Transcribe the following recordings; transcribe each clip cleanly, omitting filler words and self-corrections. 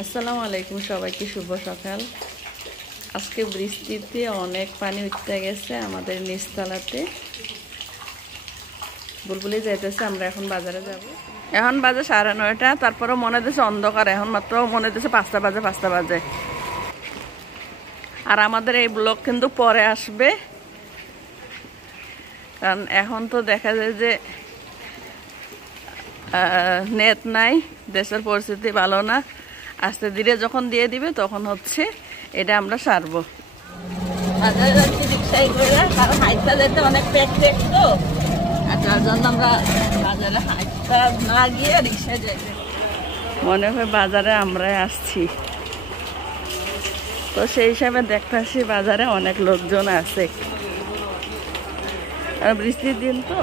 আসসালামু আলাইকুম, সবাইকে শুভ সকাল। আজকে বৃষ্টিতে অনেক পানি উঠতে গেছে আমাদের নিচতলাতে। বুলবুলি যাইতেছে, আমরা এখন বাজারে যাব। এখন বাজে 9:30, তারপরে মনে হচ্ছে অন্ধকার। এখন মাত্র মনে হচ্ছে 5টা বাজে। আর আমাদের এই ব্লগ কিন্তু পরে আসবে, কারণ এখন তো দেখা যায় যে নেট নাই, দেশের পরিস্থিতি ভালো না। আস্তে ধীরে যখন দিয়ে দিবে তখন হচ্ছে এটা আমরা সারবো। বাজারে যাচ্ছি রিক্সায় করে, কারণ হাইটটা যেতে অনেক পেট তো, আর যার জন্য আমরা বাজারে হাইটটা না গিয়ে রিক্সায় যাইতে মনে হয় বাজারে আমরাই আসছি। তো সেই হিসাবে দেখতেছি বাজারে অনেক লোকজন আছে, আর বৃষ্টির দিন তো।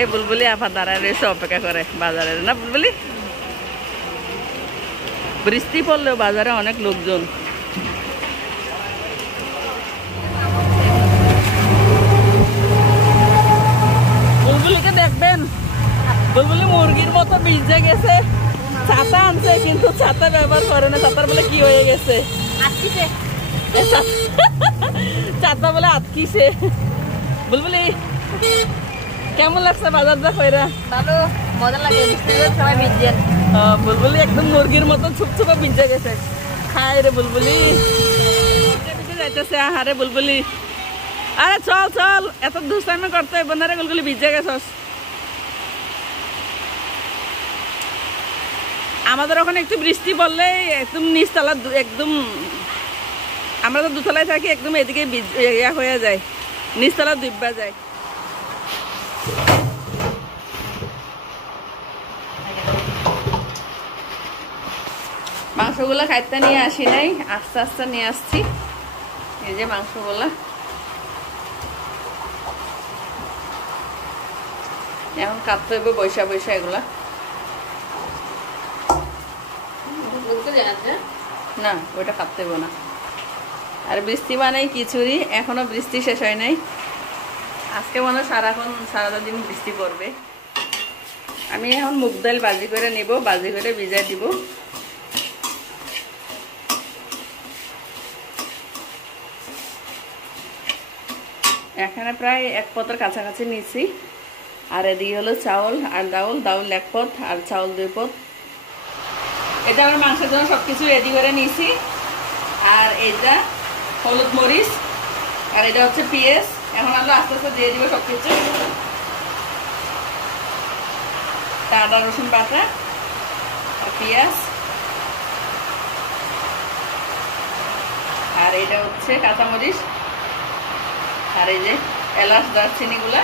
এই বুলবুলি আপা দাঁড়ায় রয়েছে, অপেক্ষা করে বাজারে না। বুলবুলি, বৃষ্টি পড়লেও বাজারে অনেক লোকজন। বুলবুলিকে দেখবেন, বুলবুলি মুরগির মতো ভিজে গেছে। ছাতা আনছে কিন্তু ছাতা ব্যবহার করে না। ছাতার বলে কি হয়ে গেছে, ছাতা বলে আটকিছে। বুলবুলি, কেমন লাগছে বাজার যা কইরা? ভালো, মজা লাগে। সবাই ভিজছেন। বুলবুলি একদম মুরগির মতো ছুপছুপে ভিজে গেছে। খায় রে বুলবুলি, যাইতেছে। আহারে বুলবুলি, আরে চল চল, এত দুষ্টামি করতে হইব না রে। বুলবুলি ভিজে গেছস। আমাদের ওখানে একটু বৃষ্টি পড়লে একদম নিচতলা, একদম আমরা তো দুতলায় থাকি, একদম এদিকে ইয়া হয়ে যায়, নিচতলা ডুববা যায়। মাংসগুলা খাইতে নিয়ে আসি নাই, আস্তে আস্তে নিয়ে আসছি। এই যে মাংসগুলা এখন কাটতে হইবে বৈশা বৈশা। এগুলা না, ওইটা কাটতে হইব না। আর বৃষ্টি মানে খিচুড়ি, এখনো বৃষ্টি শেষ হয় নাই। আজকে মনে হয় সারাটা দিন বৃষ্টি পড়বে। আমি এখন মুগ ডাল ভাজি করে নিব, ভাজি করে ভিজাই দিব। এখানে প্রায় 1 পতের কাছাকাছি নিয়েছি। আর এদিকে হলো চাউল আর ডাউল 1 পথ আর চাউল 2 পথ। এটা আমার মাংসের জন্য সবকিছু রেডি করে নিয়েছি। আর এটা হলুদ মরিচ, আর এটা হচ্ছে পেঁয়াজ। এখন আমরা আস্তে আস্তে দিয়ে দিব সবকিছু। আদা রসুন বাটা আর পেঁয়াজ, আর এটা হচ্ছে কাঁচামরিচ, আর এই যে এলাচ দারচিনি গুলা।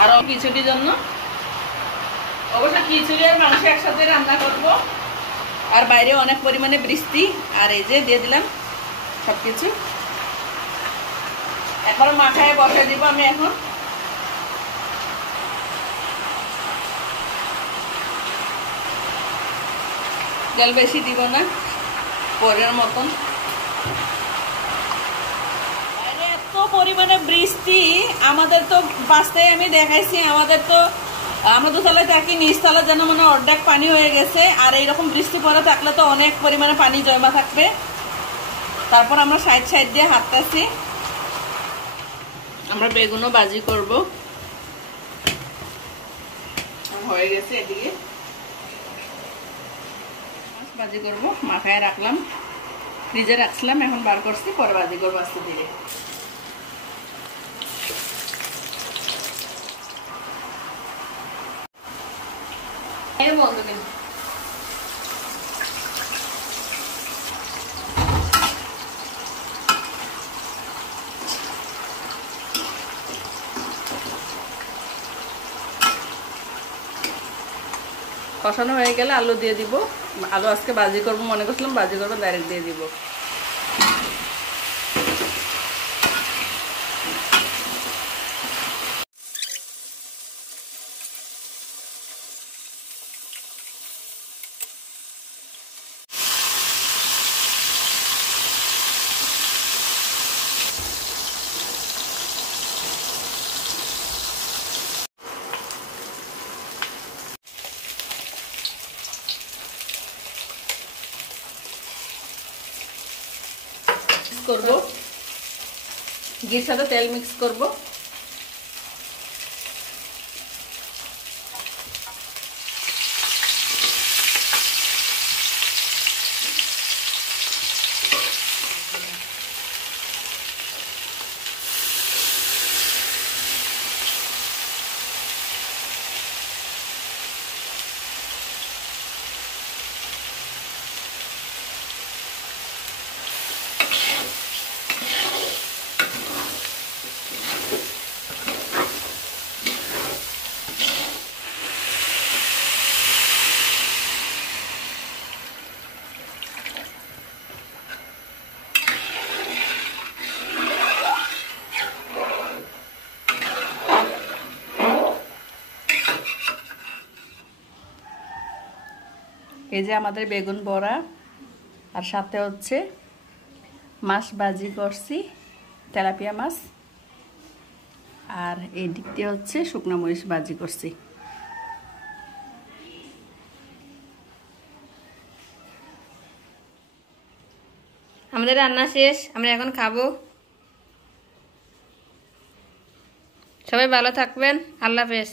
আর খিচুড়ির জন্য অবশ্য খিচুড়ি আর মাংস একসাথে রান্না করব। আর বাইরে অনেক পরিমাণে বৃষ্টি। আর এই যে দিয়ে দিলাম সবকিছু, একবার মাখায় বসে দিব আমি। এখন জল বেশি দিব না, পরের মতন। এত পরিমাণে বৃষ্টি আমাদের তো বাস্তায় আমি দেখাইছি। আমাদের তো, আমরা দোতলায় থাকি, নিচতলা যেন মানে অর্ধেক পানি হয়ে গেছে। আর এইরকম বৃষ্টি পড়ে থাকলে তো অনেক পরিমাণে পানি জমা থাকবে। তারপর আমরা সাইড দিয়ে হাঁটতেছি। আমরা বেগুনও ভাজি করব, হয়ে গেছে। এদিকে মাছ ভাজি করব, মাখায় রাখলাম, ফ্রিজে রাখছিলাম, এখন বার করছি, পরে ভাজি করবো আস্তে ধীরে। কষানো হয়ে গেলে আলু দিয়ে দিব। আলু আজকে ভাজি করব মনে করছিলাম, ভাজি করবো, ডাইরেক্ট দিয়ে দিব। করব, ঘির সাথে তেল মিক্স করব। এই যে আমাদের বেগুন বড়া, আর সাথে হচ্ছে মাছ ভাজি করছি, তেলাপিয়া মাছ, আর এই দিক দিয়ে হচ্ছে শুকনো মরিচ ভাজি করছি। আমাদের রান্না শেষ, আমরা এখন খাবো। সবাই ভালো থাকবেন, আল্লাহ হাফেজ।